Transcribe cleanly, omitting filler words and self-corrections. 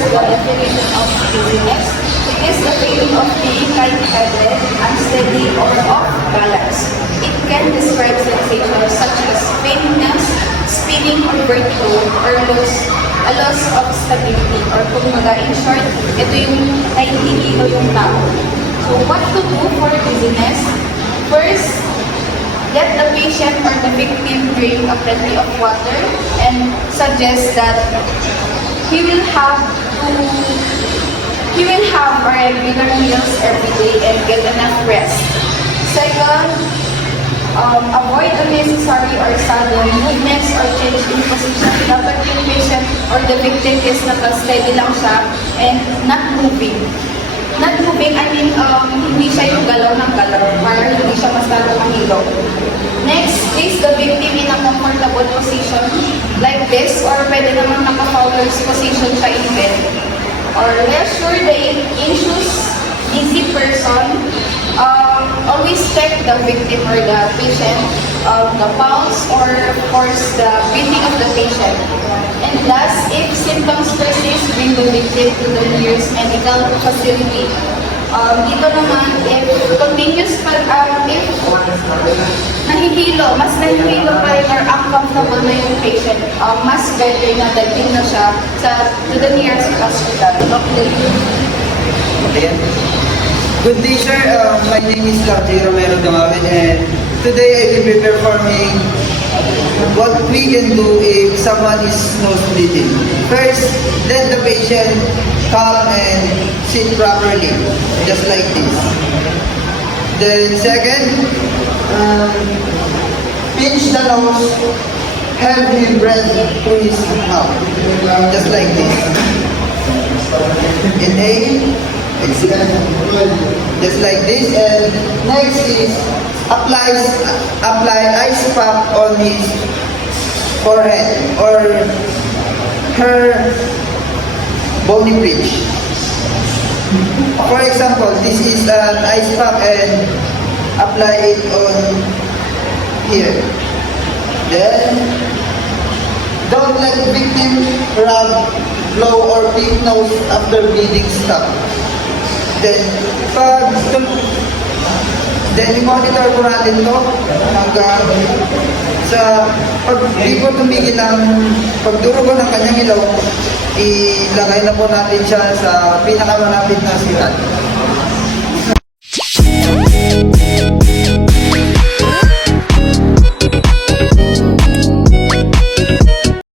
First, the definition of dizziness. It is the feeling of being lightheaded, unsteady, or off balance. It can describe sensations such as faintness, spinning or vertigo, or a loss of stability. Or kumbaga, in short, ito yung nahihilo yung tao. So, what to do for dizziness? First, let the patient or the victim drink a plenty of water and suggest that he will have regular meals every day and get enough rest. Second, avoid unnecessary or sudden movements or change in position. Dapat yung patient or the victim is naka-steady lang siya and not moving. Not moving, I mean, hindi siya yung galaw ng galaw para hindi siya masyado mahilo. Next is the victim in a comfortable position like this, or pwede naman naka-fowler's position siya in bed. Or reassure the anxious, dizzy person. Always check the victim or the patient, the pulse, or of course the breathing of the patient. And last, if symptoms persist, bring the victim to the nearest medical facility. Dito naman, if continuous if mas nahihilo pa rin or uncomfortable na yung patient, mas better na dalhin na siya to the nearest hospital. Okay. Good day, sir. My name is Cardi Romero Damawin, and today I will be performing what we can do if someone is nose bleeding. First, let the patient calm and sit properly, just like this. Then second, pinch the nose, have him breathe through his mouth, just like this. Inhale, exhale, just like this. And next is apply ice pack on his forehead or her bony bridge. For example, this is an ice pack and apply it on here. Then don't let victim rub, blow, or pick nose after bleeding stop. Then i-monitor po natin to hanggang sa pag di po tumigil ang pagdurugo ng kanyang ilong, ilagay na po natin siya sa pinakamalapit na ospital.